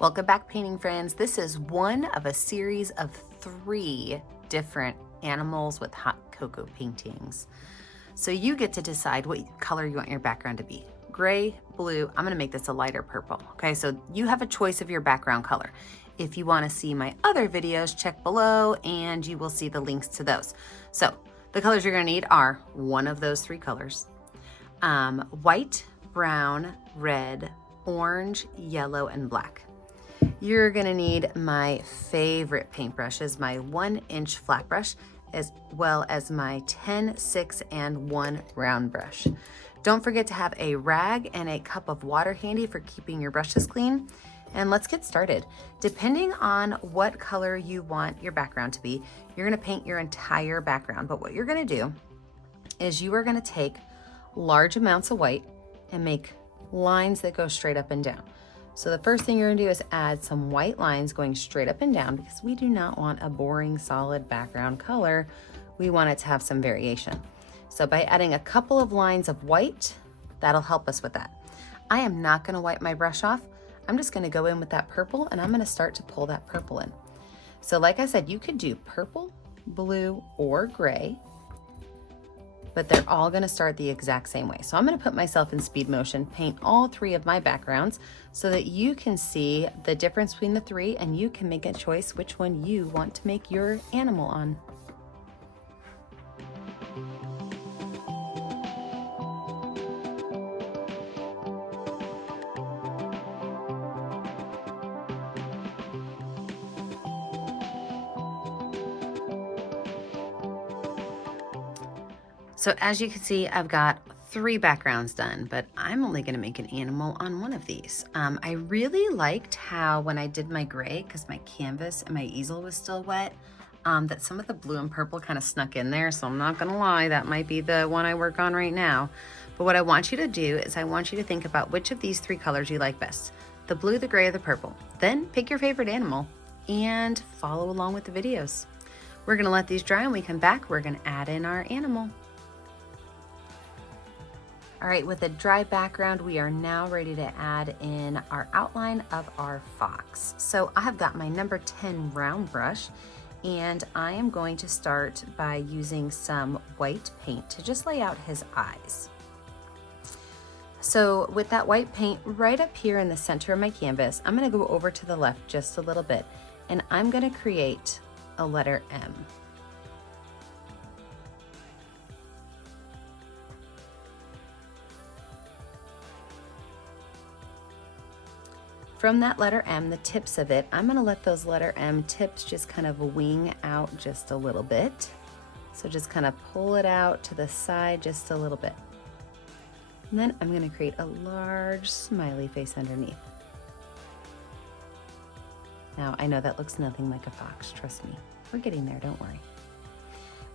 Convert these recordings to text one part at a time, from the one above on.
Welcome back, painting friends. This is one of a series of 3 different animals with hot cocoa paintings. So you get to decide what color you want your background to be. Gray, blue, I'm gonna make this a lighter purple. Okay, so you have a choice of your background color. If you wanna see my other videos, check below and you will see the links to those. So the colors you're gonna need are one of those 3 colors. White, brown, red, orange, yellow, and black. You're gonna need my favorite paintbrushes, my 1-inch flat brush, as well as my 10, 6, and 1 round brush. Don't forget to have a rag and a cup of water handy for keeping your brushes clean. And let's get started. Depending on what color you want your background to be, you're gonna paint your entire background. But what you're gonna do is you are gonna take large amounts of white and make lines that go straight up and down. So the first thing you're gonna do is add some white lines going straight up and down because we do not want a boring solid background color. We want it to have some variation. So by adding a couple of lines of white, that'll help us with that. I am not gonna wipe my brush off. I'm just gonna go in with that purple and I'm gonna start to pull that purple in. So like I said, you could do purple, blue, or gray, but they're all gonna start the exact same way. So I'm gonna put myself in speed motion, paint all 3 of my backgrounds so that you can see the difference between the 3 and you can make a choice which one you want to make your animal on. So as you can see, I've got 3 backgrounds done, but I'm only gonna make an animal on one of these. I really liked how when I did my gray, because my canvas and my easel was still wet, that some of the blue and purple kind of snuck in there. So I'm not gonna lie, that might be the one I work on right now. But what I want you to do is I want you to think about which of these 3 colors you like best, the blue, the gray, or the purple. Then pick your favorite animal and follow along with the videos. We're gonna let these dry and when we come back, we're gonna add in our animal. All right, with a dry background, we are now ready to add in our outline of our fox. So I have got my number 10 round brush and I am going to start by using some white paint to just lay out his eyes. So with that white paint right up here in the center of my canvas, I'm gonna go over to the left just a little bit and I'm gonna create a letter M. From that letter M, the tips of it, I'm gonna let those letter M tips just kind of wing out just a little bit. So just kind of pull it out to the side just a little bit. And then I'm gonna create a large smiley face underneath. Now, I know that looks nothing like a fox, trust me. We're getting there, don't worry.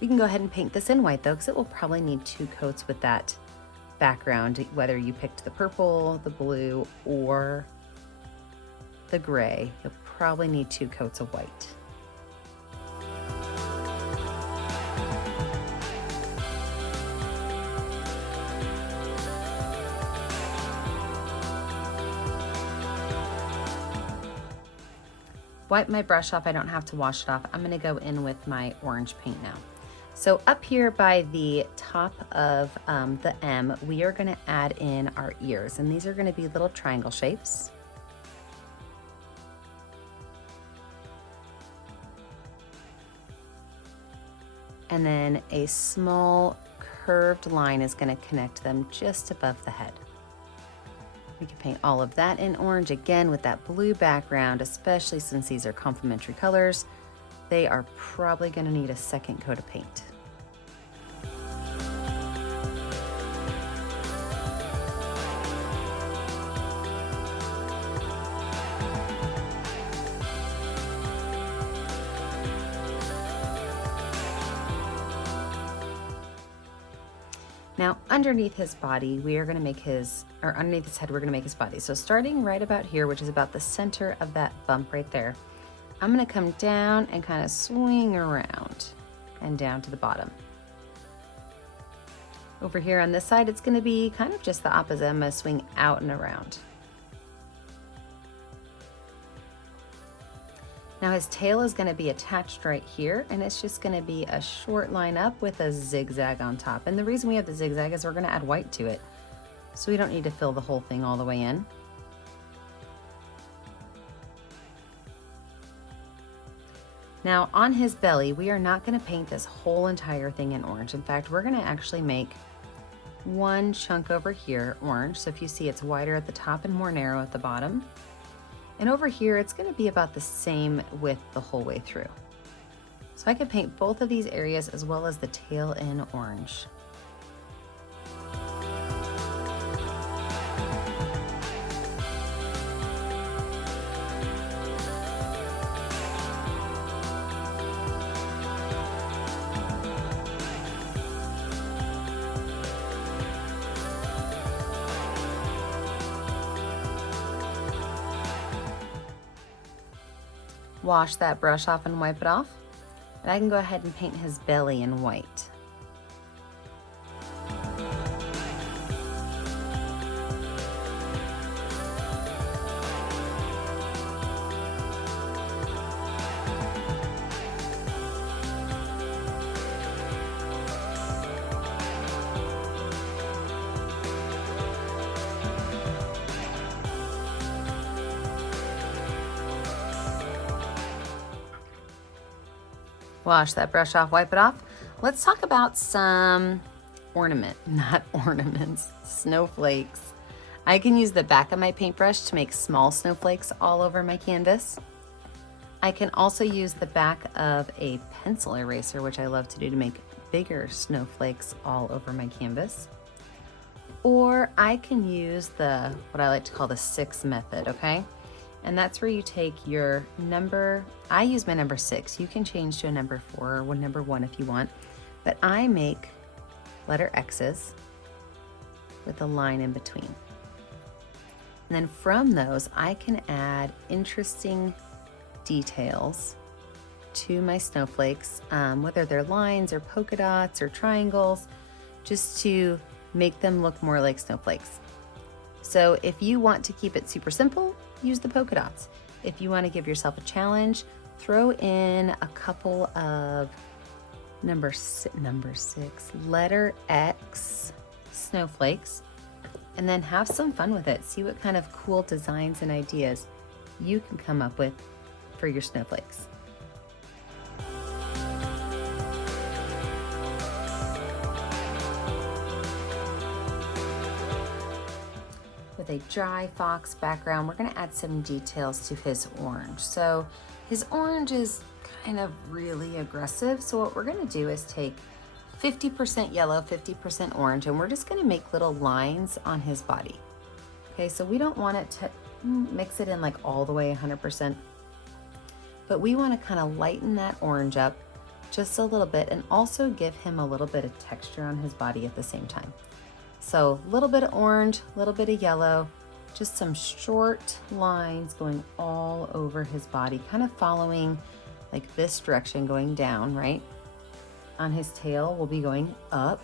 We can go ahead and paint this in white though, because it will probably need 2 coats with that background, whether you picked the purple, the blue, or the gray. You'll probably need 2 coats of white. Wipe my brush off, I don't have to wash it off. I'm gonna go in with my orange paint now. So up here by the top of the M, we are gonna add in our ears, and these are gonna be little triangle shapes. And then a small curved line is gonna connect them just above the head. We can paint all of that in orange again with that blue background, especially since these are complementary colors. They are probably gonna need a 2nd coat of paint. Now, underneath his body, we are gonna make underneath his head, we're gonna make his body. So starting right about here, which is about the center of that bump right there, I'm gonna come down and kind of swing around and down to the bottom. Over here on this side, it's gonna be kind of just the opposite. I'm gonna swing out and around. Now his tail is gonna be attached right here, and it's just gonna be a short line up with a zigzag on top. And the reason we have the zigzag is we're gonna add white to it. So we don't need to fill the whole thing all the way in. Now on his belly, we are not gonna paint this whole entire thing in orange. In fact, we're gonna actually make one chunk over here orange. So if you see, it's wider at the top and more narrow at the bottom. And over here, it's gonna be about the same width the whole way through. So I could paint both of these areas as well as the tail in orange. Wash that brush off and wipe it off. And I can go ahead and paint his belly in white. Wash that brush off, wipe it off. Let's talk about some snowflakes. I can use the back of my paintbrush to make small snowflakes all over my canvas. I can also use the back of a pencil eraser, which I love to do, to make bigger snowflakes all over my canvas. Or I can use what I like to call the 6 method, okay? And that's where you take your number, I use my number 6. You can change to a number 4 or number 1 if you want. But I make letter X's with a line in between. And then from those, I can add interesting details to my snowflakes, whether they're lines or polka dots or triangles, just to make them look more like snowflakes. So if you want to keep it super simple, use the polka dots. If you want to give yourself a challenge, throw in a couple of number 6, letter X snowflakes, and then have some fun with it. See what kind of cool designs and ideas you can come up with for your snowflakes. With a dry fox background, we're gonna add some details to his orange. So his orange is kind of really aggressive. So what we're gonna do is take 50% yellow, 50% orange, and we're just gonna make little lines on his body. Okay, so we don't want it to mix it in like all the way 100%, but we wanna kind of lighten that orange up just a little bit and also give him a little bit of texture on his body at the same time. So a little bit of orange, a little bit of yellow, just some short lines going all over his body, kind of following like this direction, going down, right? On his tail, we'll be going up.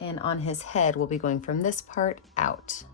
And on his head, we'll be going from this part out.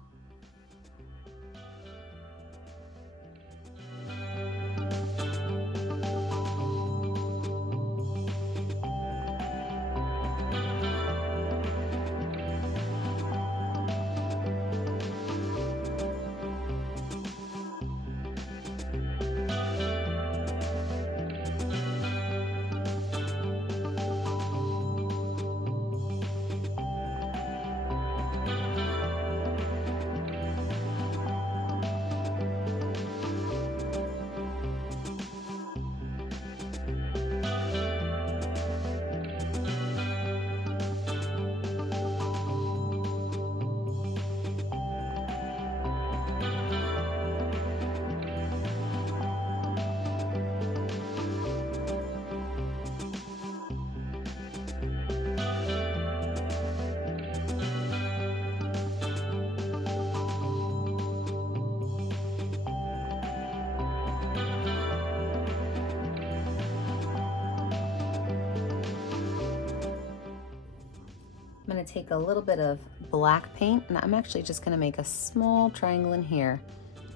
I'm gonna take a little bit of black paint, and I'm actually just gonna make a small triangle in here.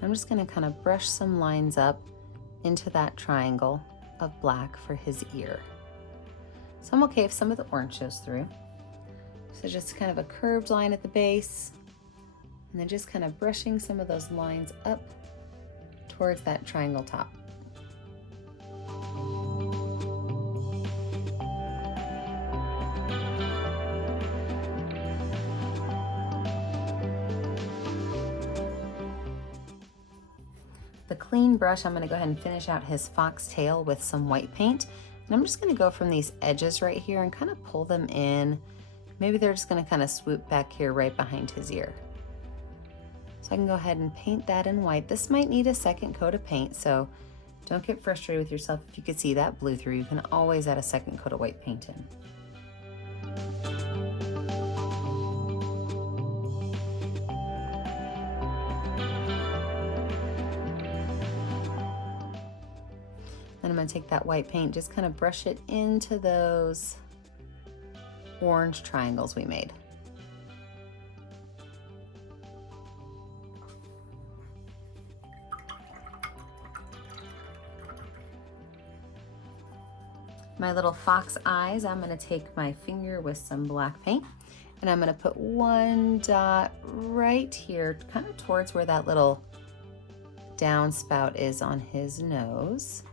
I'm just gonna kind of brush some lines up into that triangle of black for his ear. So I'm okay if some of the orange shows through. So just kind of a curved line at the base, and then just kind of brushing some of those lines up towards that triangle top. The clean brush, I'm going to go ahead and finish out his fox tail with some white paint. And I'm just going to go from these edges right here and kind of pull them in. Maybe they're just going to kind of swoop back here right behind his ear. So I can go ahead and paint that in white. This might need a second coat of paint, so don't get frustrated with yourself. If you could see that blew through, you can always add a second coat of white paint in. Then I'm going to take that white paint, just kind of brush it into those orange triangles we made. My little fox eyes, I'm going to take my finger with some black paint, and I'm going to put one dot right here, kind of towards where that little downspout is on his nose.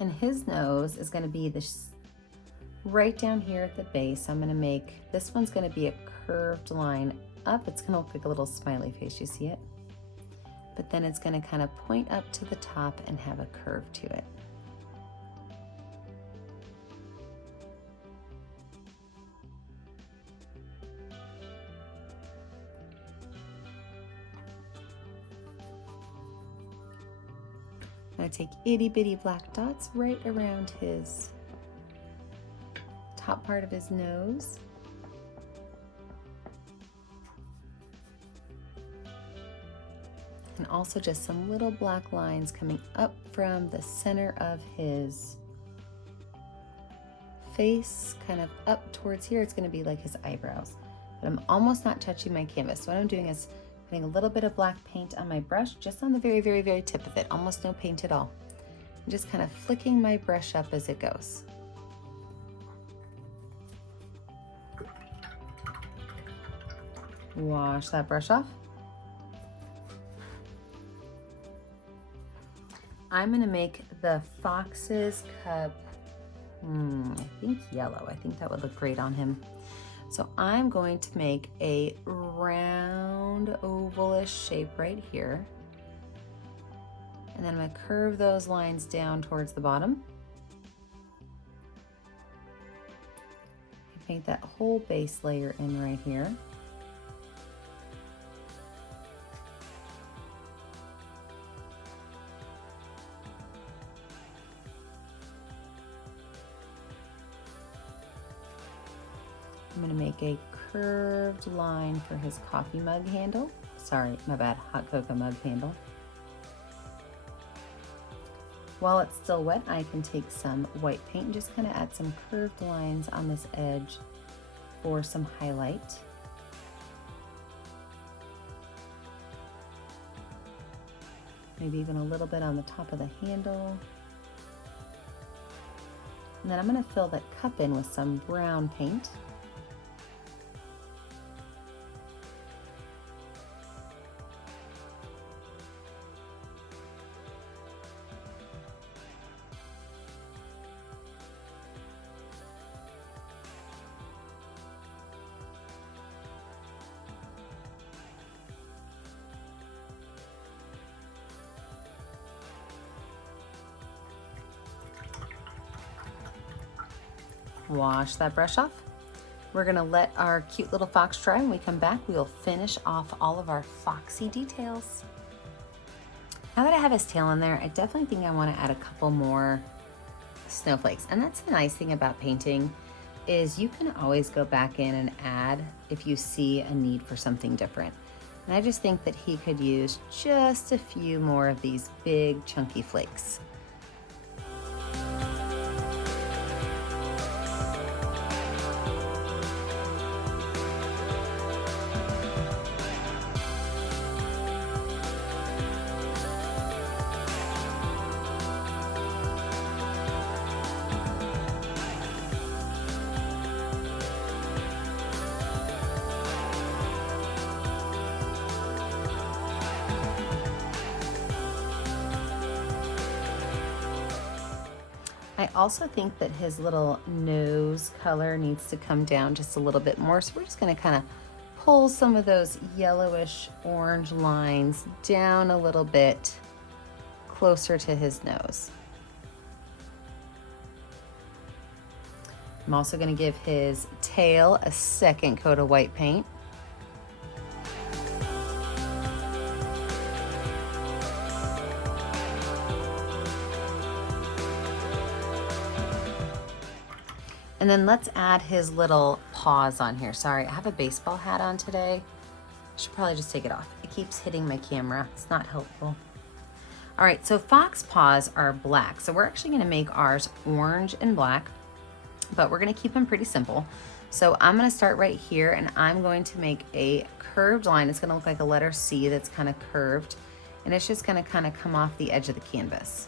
And his nose is going to be this right down here at the base. I'm going to make, this one's going to be a curved line up. It's going to look like a little smiley face, you see it? But then it's going to kind of point up to the top and have a curve to it. I'm going to take itty bitty black dots right around his top part of his nose. And also just some little black lines coming up from the center of his face, kind of up towards here. It's going to be like his eyebrows. But I'm almost not touching my canvas. So what I'm doing is putting a little bit of black paint on my brush, just on the very, very, very tip of it, almost no paint at all. I'm just kind of flicking my brush up as it goes. Wash that brush off. I'm going to make the fox's cup, I think yellow. I think that would look great on him. So I'm going to make a round ovalish shape right here. And then I'm going to curve those lines down towards the bottom. Paint that whole base layer in right here. I'm going to make a curved line for his coffee mug handle. Sorry, my bad, hot cocoa mug handle. While it's still wet, I can take some white paint and just kind of add some curved lines on this edge for some highlight. Maybe even a little bit on the top of the handle. And then I'm going to fill that cup in with some brown paint. Wash that brush off. We're gonna let our cute little fox dry. When we come back, we will finish off all of our foxy details. Now that I have his tail in there, I definitely think I wanna add a couple more snowflakes. And that's the nice thing about painting, is you can always go back in and add if you see a need for something different. And I just think that he could use just a few more of these big chunky flakes. I also think that his little nose color needs to come down just a little bit more. So we're just gonna kind of pull some of those yellowish orange lines down a little bit closer to his nose. I'm also gonna give his tail a second coat of white paint. And then let's add his little paws on here. Sorry, I have a baseball hat on today. I should probably just take it off. It keeps hitting my camera. It's not helpful. All right, so fox paws are black. So we're actually gonna make ours orange and black, but we're gonna keep them pretty simple. So I'm gonna start right here and I'm going to make a curved line. It's gonna look like a letter C that's kind of curved. And it's just gonna kind of come off the edge of the canvas.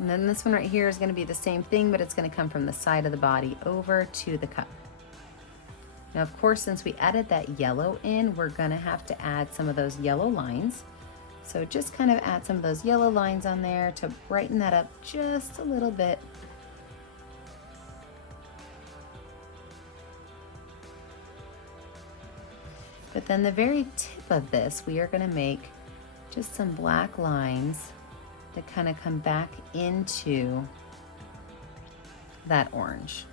And then this one right here is gonna be the same thing, but it's gonna come from the side of the body over to the cup. Now, of course, since we added that yellow in, we're gonna have to add some of those yellow lines. So just kind of add some of those yellow lines on there to brighten that up just a little bit. But then the very tip of this, we are gonna make just some black lines that kind of come back into that orange.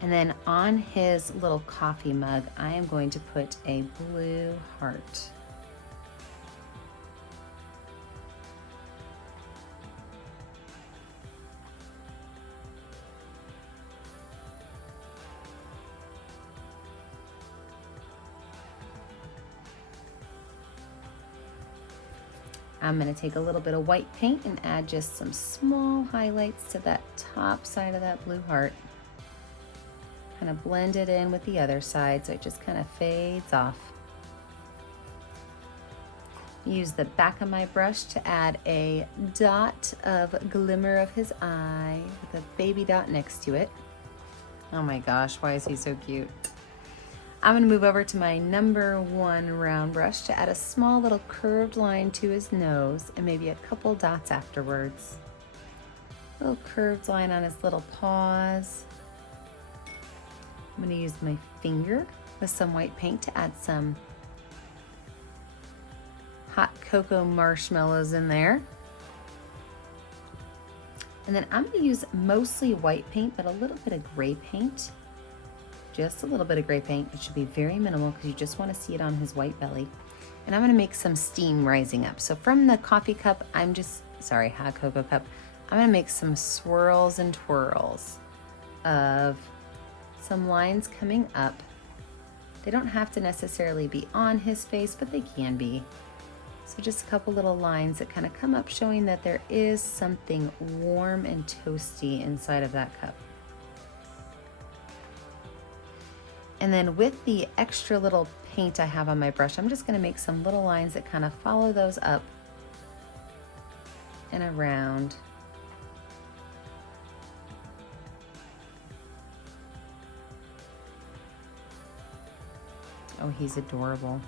And then on his little coffee mug, I am going to put a blue heart. I'm gonna take a little bit of white paint and add just some small highlights to that top side of that blue heart. Kind of blend it in with the other side so it just kind of fades off. Use the back of my brush to add a dot of glimmer of his eye with a baby dot next to it. Oh my gosh, why is he so cute? I'm gonna move over to my #1 round brush to add a small little curved line to his nose and maybe a couple dots afterwards. A little curved line on his little paws. I'm gonna use my finger with some white paint to add some hot cocoa marshmallows in there. And then I'm gonna use mostly white paint, but a little bit of gray paint. Just a little bit of gray paint. It should be very minimal because you just want to see it on his white belly. And I'm going to make some steam rising up. So from the coffee cup, hot cocoa cup, I'm going to make some swirls and twirls of some lines coming up. They don't have to necessarily be on his face, but they can be. So just a couple little lines that kind of come up showing that there is something warm and toasty inside of that cup. And then with the extra little paint I have on my brush, I'm just gonna make some little lines that kind of follow those up and around. Oh, he's adorable.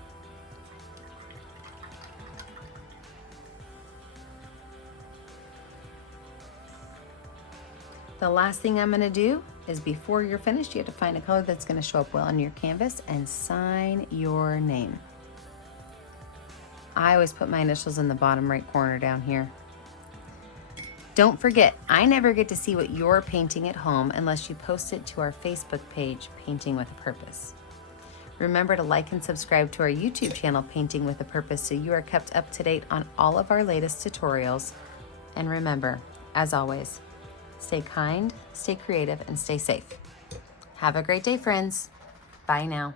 The last thing I'm gonna do is before you're finished, you have to find a color that's gonna show up well on your canvas and sign your name. I always put my initials in the bottom right corner down here. Don't forget, I never get to see what you're painting at home unless you post it to our Facebook page, Painting with a Purpose. Remember to like and subscribe to our YouTube channel, Painting with a Purpose, so you are kept up to date on all of our latest tutorials. And remember, as always, stay kind, stay creative, and stay safe. Have a great day, friends. Bye now.